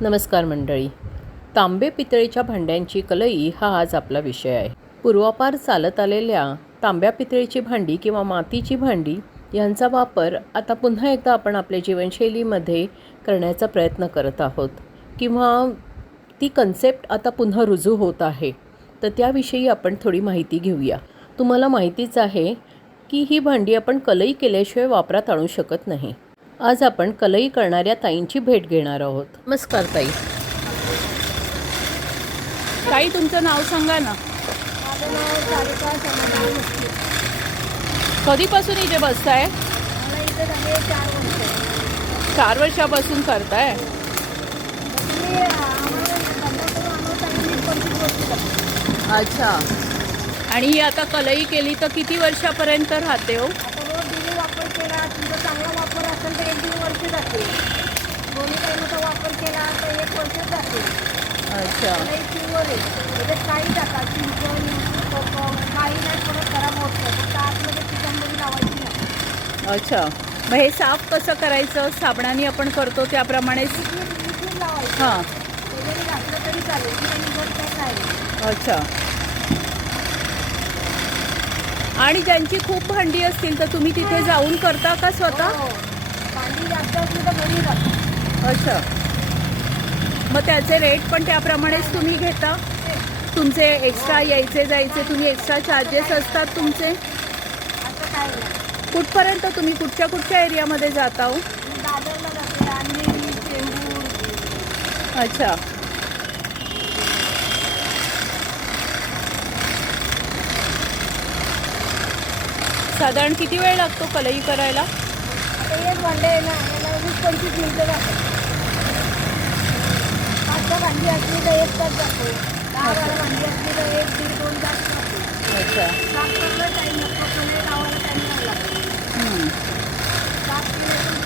नमस्कार मंडळी. तांबे पितळीच्या भांड्यांची कलई हा आज आपला विषय आहे. पूर्वापार चालत आलेल्या तांब्या पितळीची भांडी किंवा मातीची भांडी यांचा वापर आता पुन्हा एकदा आपण आपल्या जीवनशैलीमध्ये करण्याचा प्रयत्न करत आहोत. किंवा ती कन्सेप्ट आता पुन्हा रुजू होत आहे. तर त्याविषयी आपण थोडी माहिती घेऊया. तुम्हाला माहितीच आहे की ही भांडी आपण कलई केल्याशिवाय वापरात आणू शकत नाही. आज आपण कलई करणाऱ्या ताईंची भेट घेणार आहोत. नमस्कार ताई. ताई तुमचं नाव सांगा ना. माझं नाव सारिका समाधान मुस्लिम कधीपासून इथे बसताय? मला इथे झाले चार वर्ष चार वर्षापासून करताय? मी आम्हाला धंदा करून आम्हाला चांगली पंचवीस वर्ष झाली. अच्छा. आणि ही आता कलई केली तर किती वर्षापर्यंत राहते हो? आता रोज दिली वापर केला तुमचा चांगला वापर असेल तर एक दीड वर्ष जाते दोन्ही टाईमचा वापर केला तर एक वर्ष जाते अच्छा. प्युअर आहे त्याच्यात काही टाका चिंचण कोकम काही नाही थोडं खराब होत नाही. फक्त आतमध्ये चिकनमध्ये लावायची नाही. अच्छा. मग हे साफ कसं करायचं? साबणाने आपण करतो त्याप्रमाणेच लावायचं. हां. घातलं तरी चालेल. अच्छा. आणि ज्यांची खूप भांडी असतील तर तुम्ही तिथे जाऊन करता का स्वतः? जास्त असली तर घरी जातो. अच्छा. मग त्याचे रेट पण त्याप्रमाणेच तुम्ही घेता? तुमचे एक्स्ट्रा यायचे जायचे तुम्ही एक्स्ट्रा चार्जेस असतात तुमचे? असं काय नाही कुठपर्यंत तुम्ही कुठच्या कुठच्या एरियामध्ये जाता हो? मी दादरला जाते अंधेरी चेंबूर अच्छा. साधारण किती वेळ लागतो कलई करायला? आता एक भांडे आहे ना याला वीस पंचवीस मिनिटं जातात. पाच सहा भांडी असली तर एक तास जातो. दहा बारा भांडी असली तर एक दीड दोन तास जातो. अच्छा. साफ करायला टाईम लागतो कलई लावायला टाईम नाही लागतो. साफ केलं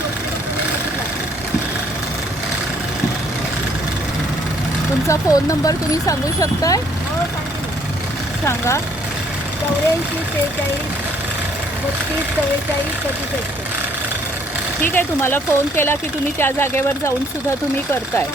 तुमचा फोन नंबर तुम्ही सांगू शकताय? हो सांगा. चौऱ्याऐंशी सेहेचाळीस बत्तीस चव्वेचाळीस सदुसष्ट ठीक आहे तुम्हाला फोन केला की तुम्ही त्या जागेवर जाऊन सुद्धा तुम्ही करताय.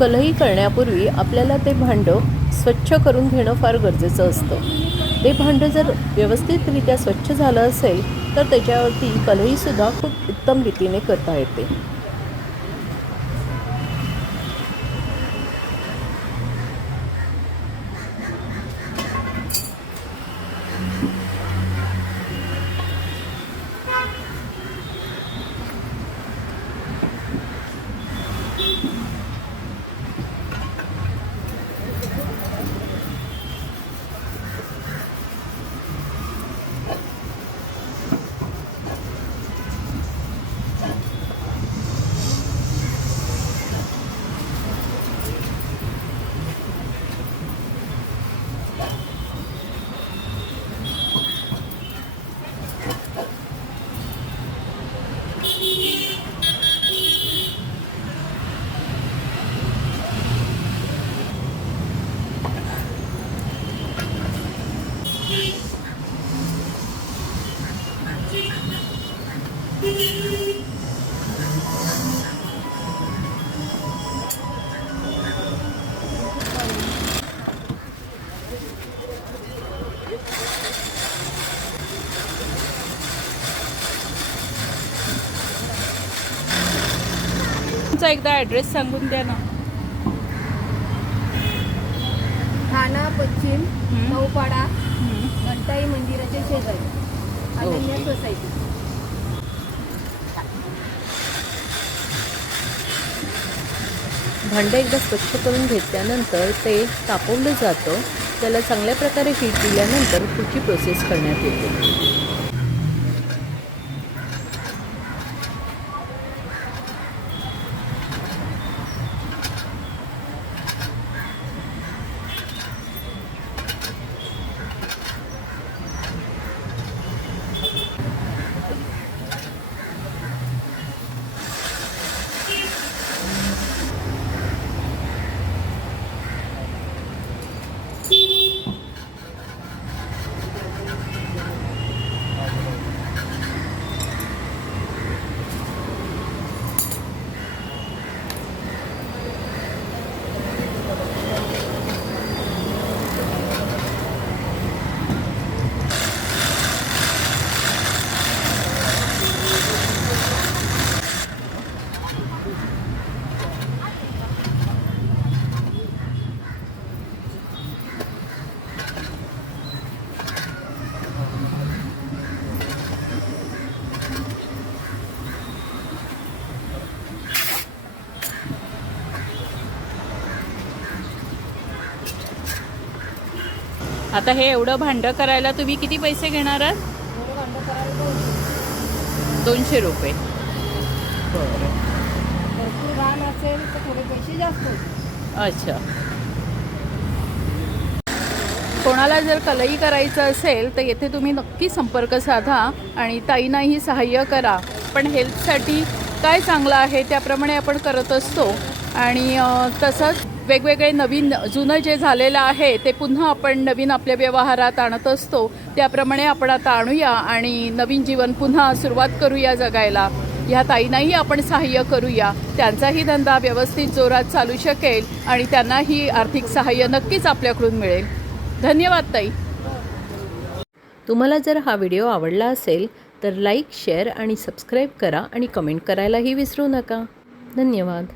कलही करण्यापूर्वी आपल्याला ते भांडं स्वच्छ करून घेणं फार गरजेचं असतं. ते भांडं जर व्यवस्थितरित्या स्वच्छ झालं असेल तर त्याच्यावरती कलईसुद्धा खूप उत्तम रीतीने करता येते. तुमचा एकदा ॲड्रेस सांगून द्या ना. ठाणा पश्चिम हम्म. घंटाई मंदिराच्या शेजारी. अनन्या. सोसायटी. भांडं एकदा स्वच्छ करून घेतल्यानंतर ते तापवलं जातं. त्याला चांगल्या प्रकारे हीट दिल्यानंतर पुढची प्रोसेस करण्यात येते. आता हे एवढं भांडं करायला तुम्ही किती पैसे घेणार आहात? दोनशे रुपये. भरपूर घाण असेल तर थोडे पैसे जास्त अच्छा. कोणाला जर कलई करायचं असेल तर येथे तुम्ही नक्की संपर्क साधा आणि ताईंनाही सहाय्य करा. पण हेल्थसाठी काय चांगलं आहे त्याप्रमाणे आपण करत असतो. आणि तसंच वेगवेगळे नवीन जुनं जे झालेलं आहे ते पुन्हा आपण नवीन आपल्या व्यवहारात आणत असतो. त्याप्रमाणे आपण आता आणूया आणि नवीन जीवन पुन्हा सुरुवात करूया जगायला. ह्या ताईंनाही आपण सहाय्य करूया. त्यांचाही धंदा व्यवस्थित जोरात चालू शकेल आणि त्यांनाही आर्थिक सहाय्य नक्कीच आपल्याकडून मिळेल. धन्यवाद ताई. तुम्हाला जर हा व्हिडिओ आवडला असेल तर लाईक शेअर आणि सबस्क्राईब करा आणि कमेंट करायलाही विसरू नका. धन्यवाद.